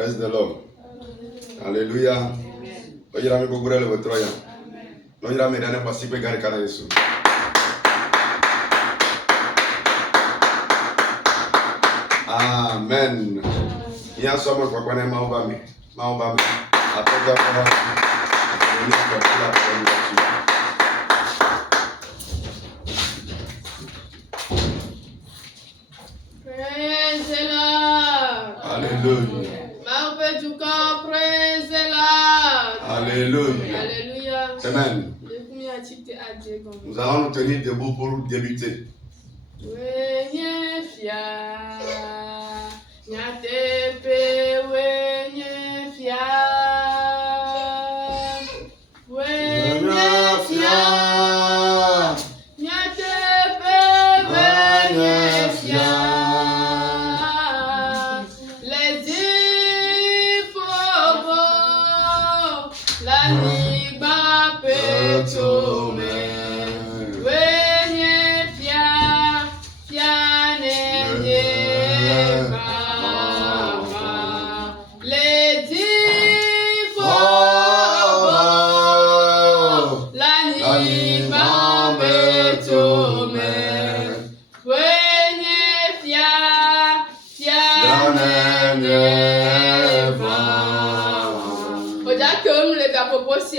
Praise the Lord. Hallelujah. Ojira mi kogure le wetroya. Ojira mi dane pasipe gari kana Yesu. Amen. Iya somo kwa kwane maubami. Atoka kwa Praise the Lord. Hallelujah. Praise the Lord. Alléluia. Alléluia. Amen. Nous allons nous tenir debout pour débuter.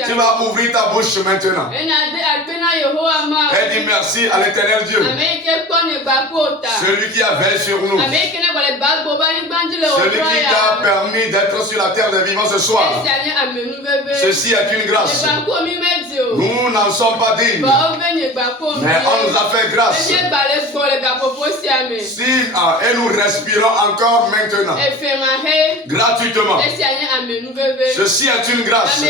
Tu vas ouvrir ta bouche maintenant. Et dis merci à l'Éternel Dieu. Celui qui a veillé sur nous. Celui qui t'a permis d'être sur la terre des vivants ce soir. Ceci est une grâce. Nous n'en sommes pas dignes. Mais on nous a fait grâce. Si, et nous respirons encore maintenant. Gratuitement. Ceci est une grâce.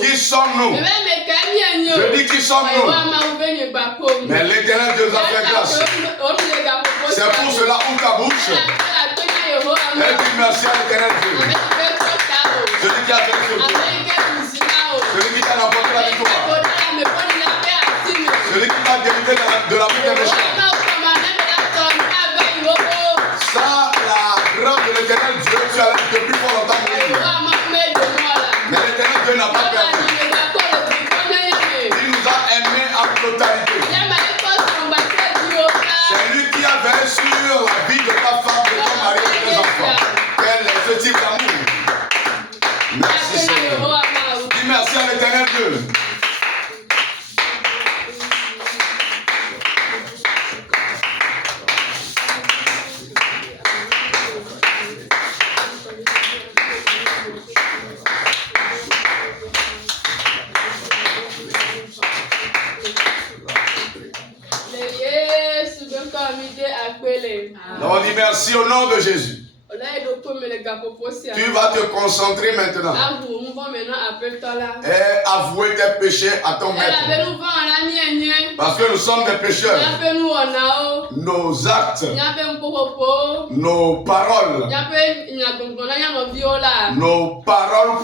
Qui sommes-nous? Je dis qui sommes-nous? Mais l'Éternel Dieu nous a fait grâce. C'est pour cela ouvre ta bouche. Et dis merci à l'Éternel Dieu. Celui qui a fait sur toi. Celui qui t'a apporté la victoire. Celui qui t'a délivré de la vie des méchants. Ça, la grâce de l'Éternel Dieu, tu as depuis fort longtemps mourir. Mais l'Éternel Dieu n'a pas perdu. Il nous a aimés en totalité. C'est lui qui a veillé sur la vie de ta femme, de ton mari et de tes enfants. Quel est ce type d'amour? Merci Seigneur. Dis merci à l'Éternel Dieu. On dit merci au nom de Jésus. Tu vas te concentrer maintenant et avouer tes péchés à ton maître. Parce que nous sommes des pécheurs. Nos actes, nos paroles,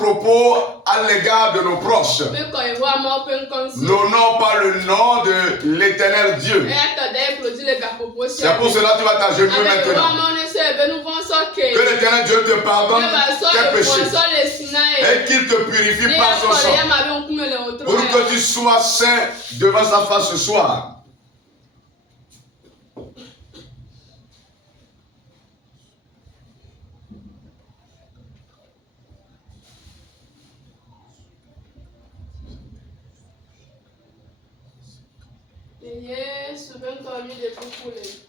propos à l'égard de nos proches n'honneur pas le nom de l'Éternel Dieu. C'est pour cela que tu vas t'agenouiller maintenant. Que l'Éternel Dieu te pardonne tes péchés et qu'il te purifie par son sang pour que tu sois saint devant sa face ce soir.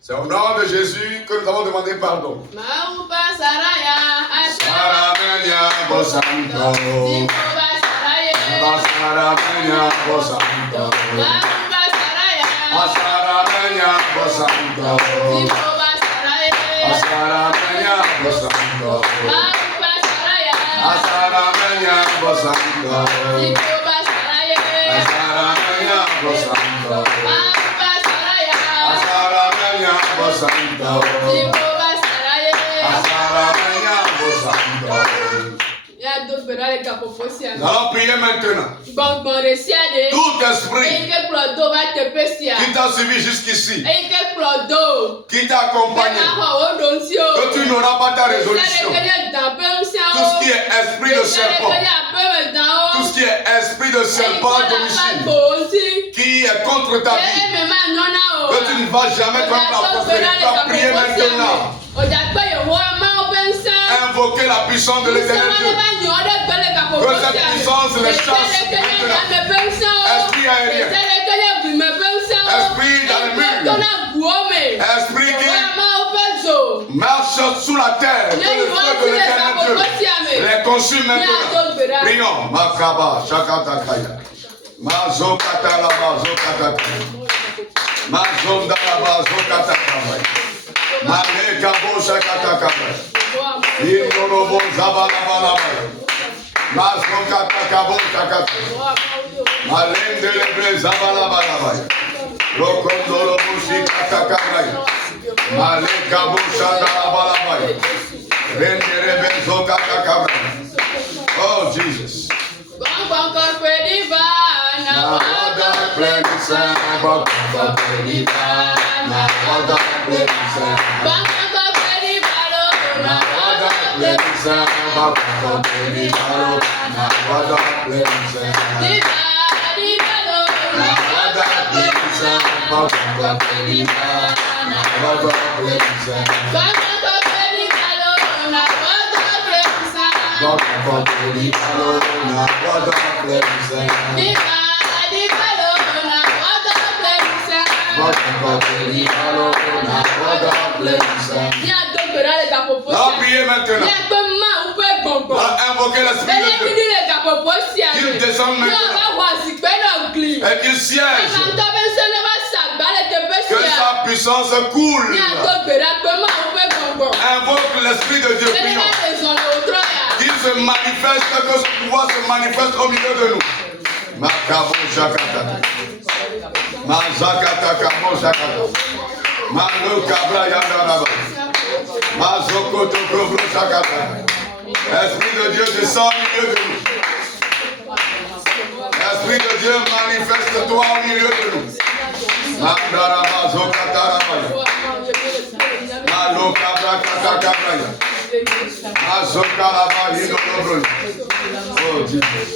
C'est au nom de Jésus que nous avons demandé pardon. Nous allons prier maintenant. Tout esprit qui t'a suivi jusqu'ici, qui t'a accompagné, que tu n'auras pas ta résolution. Tout ce qui est esprit de serpent, tout ce qui est esprit de serpent domicile, qui est contre ta vie, que tu ne vas jamais contre la prospérité, tu vas prier maintenant. Invoquer la puissance de l'éternel Dieu. Que cette puissance les chasse maintenant. Esprit aérien. Esprit dans le mur. Esprit qui marche sous la terre. Que le feu de l'éternel Dieu les consume maintenant. Prions. Makaba, Shakatakaya. Mazokatalaba, Zokatakaya. Mazondalaba, Zokatakaya. Malekabo, Shakatakaya. Indorobo Zabalabalabaya. Mazokatakabo, Shakatakaya. Malendelebre Zabalabalabaya. Rokondorobo Shikatakaya. Malekabo Shadalabalabaya. Renderebe Zokatakaya. Oh, Jesus. On prier maintenant. On invoquer l'esprit de Dieu. Qu'il descende maintenant. Et qu'il siège. Que sa puissance coule. Invoque l'esprit de Dieu. Qu'il se manifeste, que ce pouvoir se manifeste au milieu de nous. Makabo Shakata. Mazakata Kamo Shakata. Mando Kabra Yandaraba. Mazoko Tokobro Shakata. Esprit de Dieu descend au milieu de nous. Esprit de Dieu manifeste-toi au milieu de nous. Mandaraba Zokataraba. Malo Kabra Katakabra. Mazokaraba Hidobro. Oh Jesus.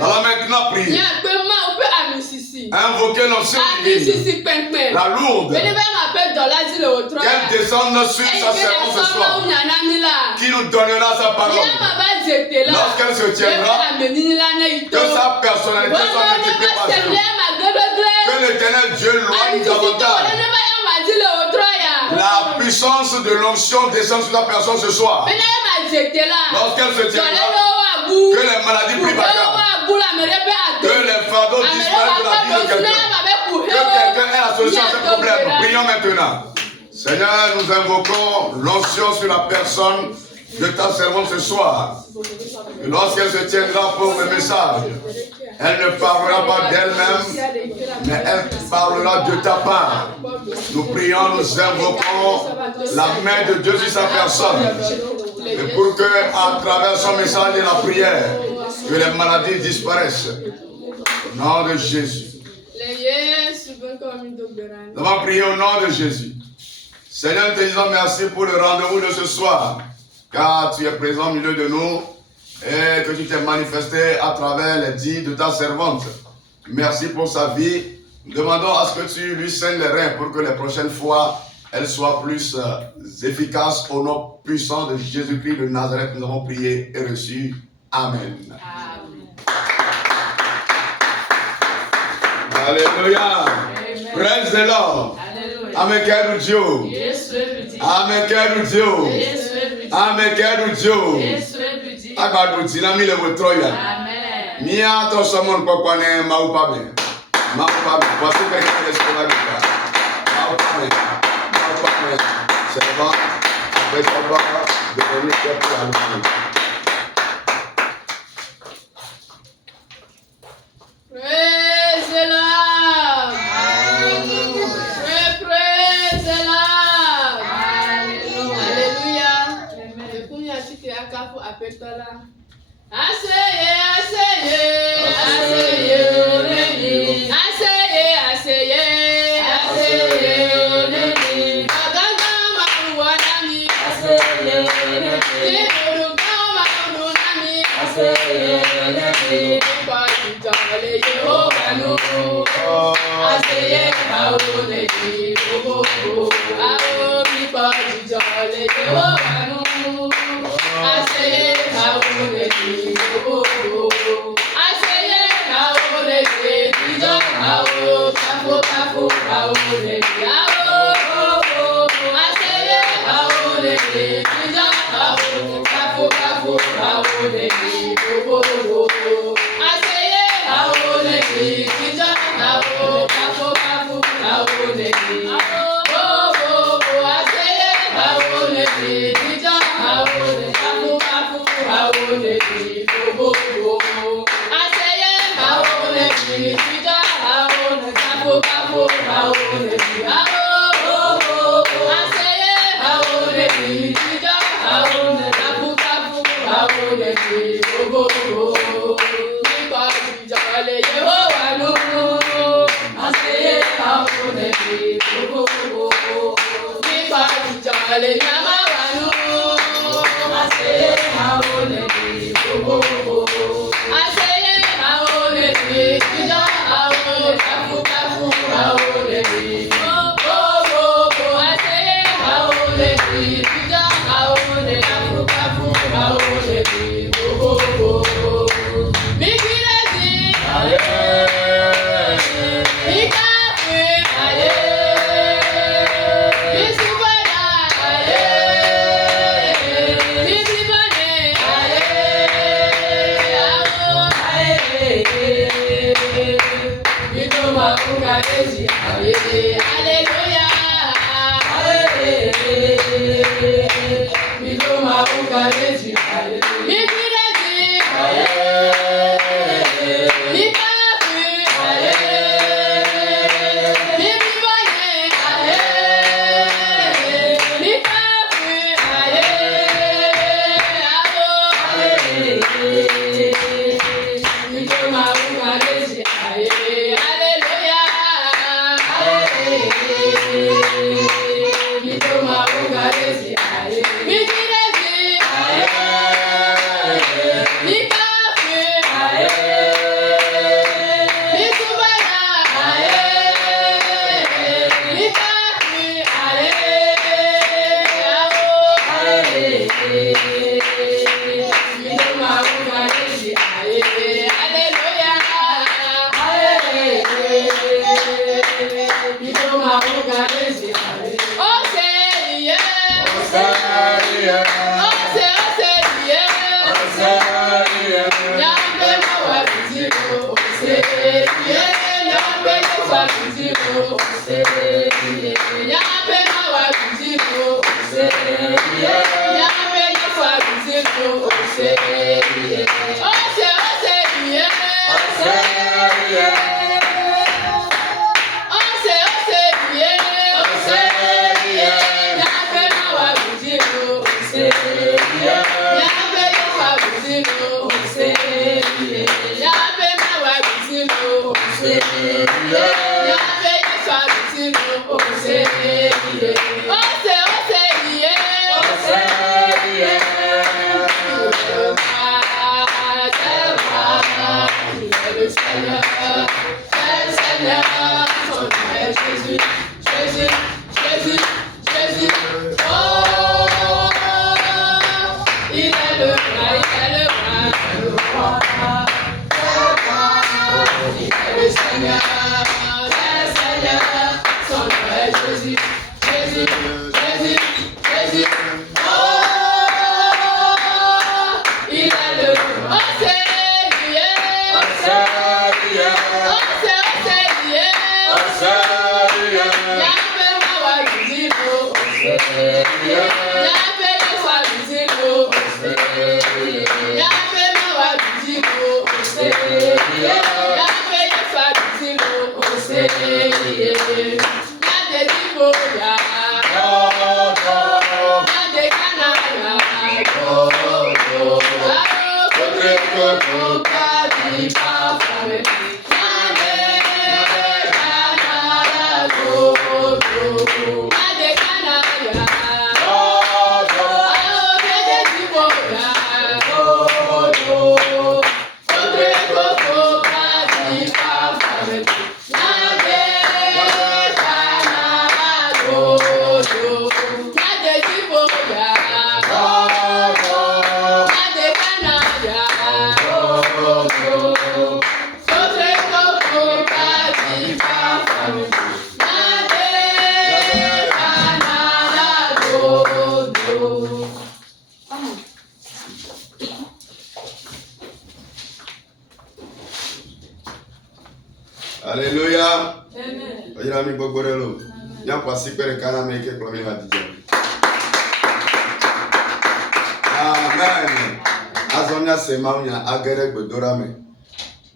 Alors maintenant prier. Invoquer l'ancien divine, la lourde, qu'elle descende sur sa servante ce soir, qui nous donnera sa parole. Lorsqu'elle se tiendra, que sa personnalité soit multipliée par jour. Que l'éternel Dieu loigne davantage. La puissance de l'onction descend sur la personne ce soir. Lorsqu'elle se tiendra, que les maladies prient que les fardeaux disparaissent de la vie de quelqu'un. Que quelqu'un ait la solution à ce problème. Prions maintenant. Seigneur, nous invoquons l'onction sur la personne de ta servante ce soir. Et lorsqu'elle se tiendra pour le message, elle ne parlera pas d'elle-même, mais elle parlera de ta part. Nous prions, nous invoquons la main de Dieu sur sa personne. Et pour que, à travers son message et la prière, que les maladies disparaissent. Au nom de Jésus. Nous allons prier au nom de Jésus. Seigneur, te disons merci pour le rendez-vous de ce soir. Car tu es présent au milieu de nous et que tu t'es manifesté à travers les dits de ta servante. Merci pour sa vie. Nous demandons à ce que tu lui saignes les reins pour que les prochaines fois, elle soit plus efficace. Au nom puissant de Jésus-Christ de Nazareth, nous avons prié et reçu. Amen. Alléluia. Praise the Lord. Amen. Quel Dieu. Amen. Quel Dieu. Amen. Quel Dieu. Amen. Dinami le votroya. Amen. Mia to somon kokwane maupabe. Maupabe. Voici quelqu'un de ce qu'on a dit. Maupabe. Maupabe. C'est bon. Après ça va devenir pour la vie. Praise the Lord. Praise the Lord. Alléluia. Depuis à citer à Capo à Pétola. Asseyez, asseyez, asseyez, asseyez, asseyez, asseyez. Aganga maruanami. Asseyez. Tiburuga marunami. Asseyez. Pajitale Jehovah no. Asseyez maule Jehovah. Aomi pajitale Jehovah no. Asseyez maule Jehovah. Asseyez maule Jehovah. Kafu kafu maule Jehovah. Asseyez maule Jehovah. Kafu kafu maule Jehovah. Yeah. Alléluia. Amen. Azonia semaunya agere gbedorame.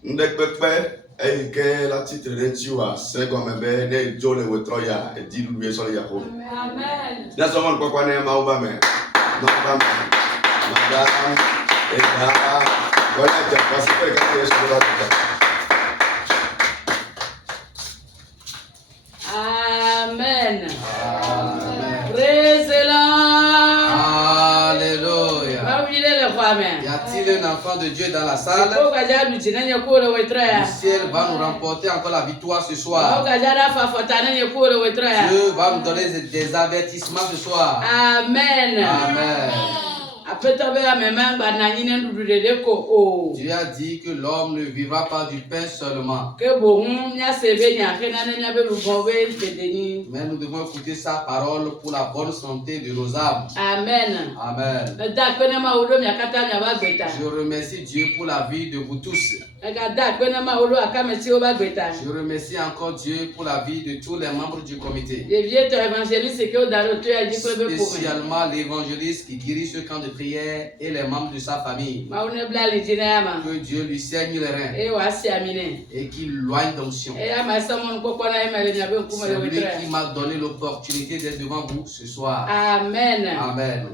Ndekpepe eyike la titre de tiwa segome be ne jole wetroya e dilu be so ya ho. Amen. Ya somon kwa ne ma uba me. Ma ba. Madam eda wala ja pasipe ka yeso do ta. Amen. Praise the Lord. Alléluia. Y a-t-il un enfant de Dieu dans la salle? Le ciel va nous remporter encore la victoire ce soir. Dieu va nous donner des avertissements ce soir. Amen. Amen. Dieu a dit que l'homme ne vivra pas du pain seulement. Mais nous devons écouter sa parole pour la bonne santé de nos âmes. Amen. Amen. Je remercie Dieu pour la vie de vous tous. Je remercie encore Dieu pour la vie de tous les membres du comité. Spécialement l'évangéliste qui dirige ce camp de prière et les membres de sa famille. Que Dieu lui saigne les reins et qu'il loigne d'onction. C'est lui qui m'a donné l'opportunité d'être devant vous ce soir. Amen. Amen.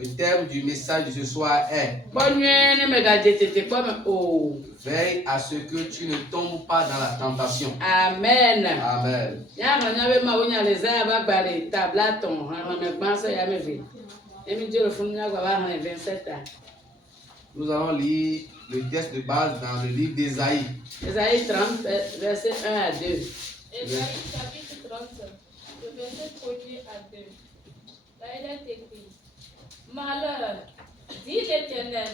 Le thème du message de ce soir est: veille à ce que tu ne tombes pas dans la tentation. Amen. Amen. Nous allons lire le texte de base dans le livre d'Ésaïe. Ésaïe 30, verset 1 à 2. Ésaïe chapitre 30, le verset 1 à 2. Là, il est écrit: Malheur, dit l'Éternel,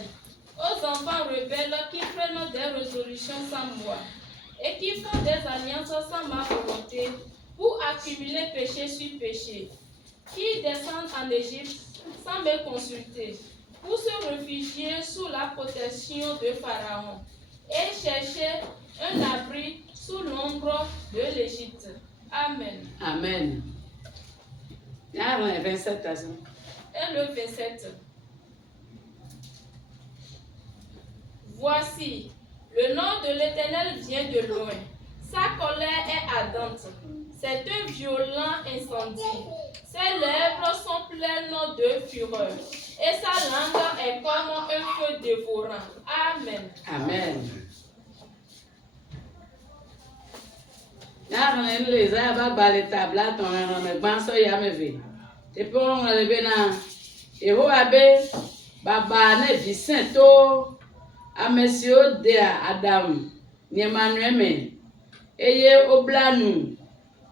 aux enfants rebelles qui prennent des résolutions sans moi et qui font des alliances sans ma volonté pour accumuler péché sur péché, qui descendent en Égypte sans me consulter, pour se réfugier sous la protection de Pharaon et chercher un abri sous l'ombre de l'Égypte. Amen. Amen. Et le 27. Voici, le nom de l'Éternel vient de loin. Sa colère est ardente. C'est un violent incendie. Ses lèvres sont pleines de fureur. et sa langue est comme un feu dévorant. Amen. Amen. N'arrêtez les arbres bas les tables là, ton mais bon ça y a me vu. Et pour on le bena, et où abe, baba ne Vicento, à monsieur de Adam, ni Emmanuel me, eye oblanu,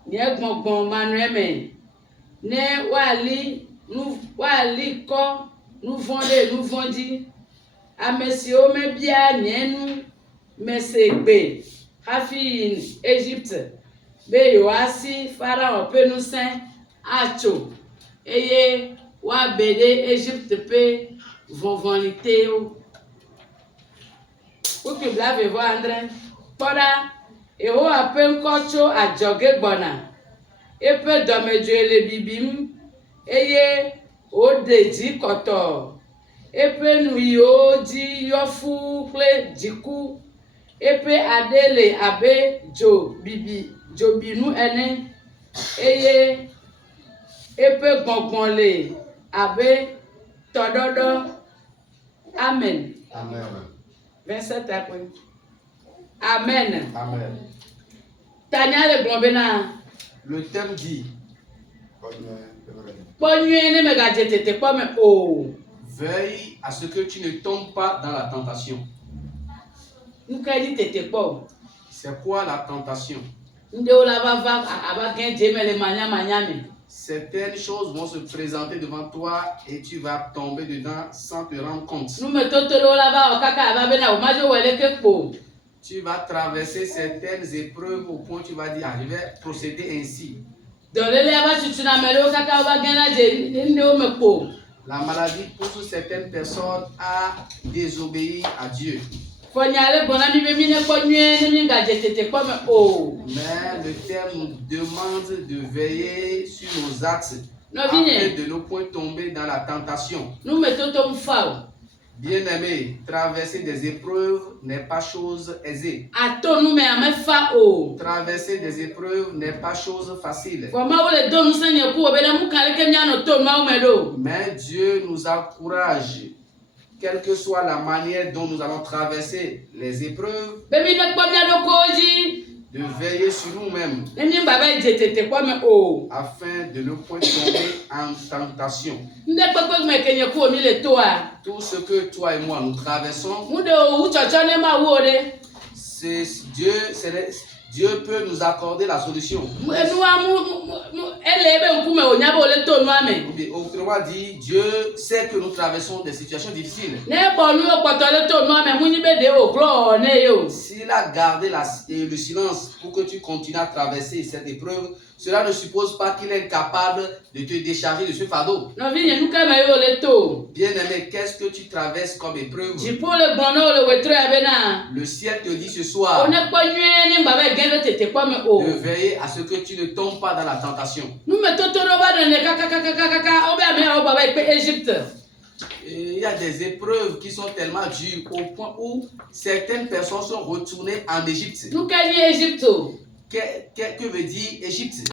ni gbongbon Emmanuel me, ne wali ko, nous vendons, à monsieur me bien, ni nous, mais c'est bé, hafi Égypte. Be yo asi Pharaon pe nous saint acho eye wa bede Égypte pe vonvonité o que blave vo andre poda e ho apen kocho ajoge gbona e pe domejo ele bibim eye o deji koto e pe nu yo di yo fu ple jiku e pe adele abe jo bibi Jobinu ene eye epe gbongbon le abe tododo. Amen. Amen. 27 après. Amen. Amen. Tanya le blombena. Le thème dit veille à ce que tu ne tombes pas dans la tentation. C'est quoi la tentation? Certaines choses vont se présenter devant toi et tu vas tomber dedans sans te rendre compte. Tu vas traverser certaines épreuves au point où tu vas dire, ah, je vais procéder ainsi. La maladie pousse certaines personnes à désobéir à Dieu. Mais le terme nous demande de veiller sur nos actes afin de ne point tomber dans la tentation. Bien-aimé, traverser des épreuves n'est pas chose aisée. Traverser des épreuves n'est pas chose facile. Mais Dieu nous encourage, quelle que soit la manière dont nous allons traverser les épreuves, de veiller sur nous-mêmes afin de ne point tomber en tentation. Tout ce que toi et moi nous traversons, c'est Dieu peut nous accorder la solution. Autrement dit, Dieu sait que nous traversons des situations difficiles. S'il a gardé le silence pour que tu continues à traverser cette épreuve, cela ne suppose pas qu'il est capable de te décharger de ce fardeau. Bien-aimé, qu'est-ce que tu traverses comme épreuve? Le ciel te dit ce soir de veiller à ce que tu ne tombes pas dans la tentation. Il y a des épreuves qui sont tellement dures au point où certaines personnes sont retournées en Égypte. Que veut dire Égypte?